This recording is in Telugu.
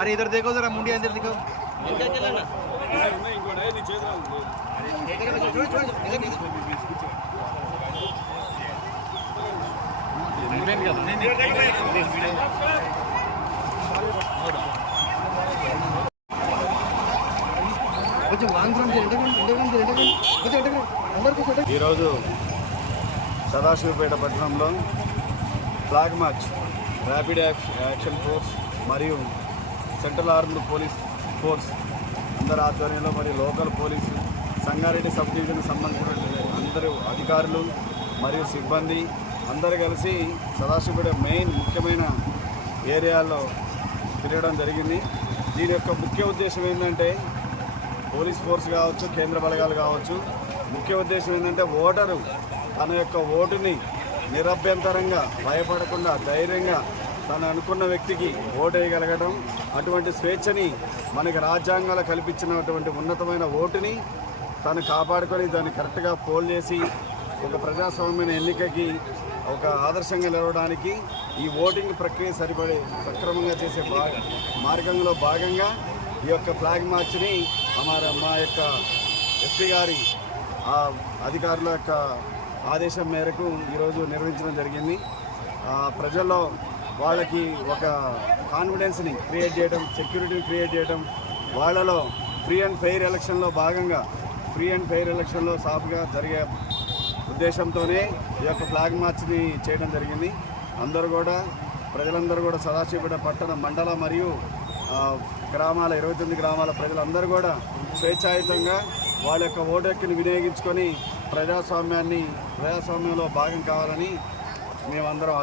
अरे इधर देखो जरा मुंडिया इधर दिखाओ సదాశివపేట పట్టణంలో flag March rapid action force మరియు సెంట్రల్ ఆర్మ్డ్ పోలీస్ ఫోర్స్ అందరి ఆధ్వర్యంలో మరియు లోకల్ పోలీసు సంగారెడ్డి సబ్ డివిజన్కి సంబంధించిన అందరూ అధికారులు మరియు సిబ్బంది అందరూ కలిసి సదాశివపేట మెయిన్ ముఖ్యమైన ఏరియాల్లో తిరగడం జరిగింది. దీని యొక్క ముఖ్య ఉద్దేశం ఏంటంటే పోలీస్ ఫోర్స్ కావచ్చు, కేంద్ర బలగాలు కావచ్చు, ముఖ్య ఉద్దేశం ఏంటంటే ఓటరు తన యొక్క ఓటుని నిరభ్యంతరంగా భయపడకుండా ధైర్యంగా తను అనుకున్న వ్యక్తికి ఓటు వేయగలగడం, అటువంటి స్వేచ్ఛని మనకి రాజ్యాంగాలు కల్పించినటువంటి ఉన్నతమైన ఓటుని తను కాపాడుకొని దాన్ని కరెక్ట్గా పోల్ చేసి ఒక ప్రజాస్వామ్యమైన ఎన్నికకి ఒక ఆదర్శంగా నిలవడానికి ఈ ఓటింగ్ ప్రక్రియ సక్రమంగా చేసే మార్గంలో భాగంగా ఈ యొక్క ఫ్లాగ్ మార్చ్ని మా యొక్క ఎస్పీ గారి అధికారుల యొక్క ఆదేశం మేరకు ఈరోజు నిర్వహించడం జరిగింది. ప్రజల్లో వాళ్ళకి ఒక కాన్ఫిడెన్స్ని క్రియేట్ చేయడం, సెక్యూరిటీని క్రియేట్ చేయడం, వాళ్ళలో ఫ్రీ అండ్ ఫెయిర్ ఎలక్షన్లో భాగంగా ఫ్రీ అండ్ ఫెయిర్ ఎలక్షన్లో సాఫ్గా జరిగే ఉద్దేశంతోనే ఈ యొక్క ఫ్లాగ్ మార్చ్ని చేయడం జరిగింది. ప్రజలందరూ కూడా సదాశివపేట పట్టణ మండల మరియు గ్రామాల 29 గ్రామాల ప్రజలందరూ కూడా స్వేచ్ఛాయుతంగా వాళ్ళ యొక్క ఓటు హక్కుని వినియోగించుకొని ప్రజాస్వామ్యంలో భాగం కావాలని మేమందరం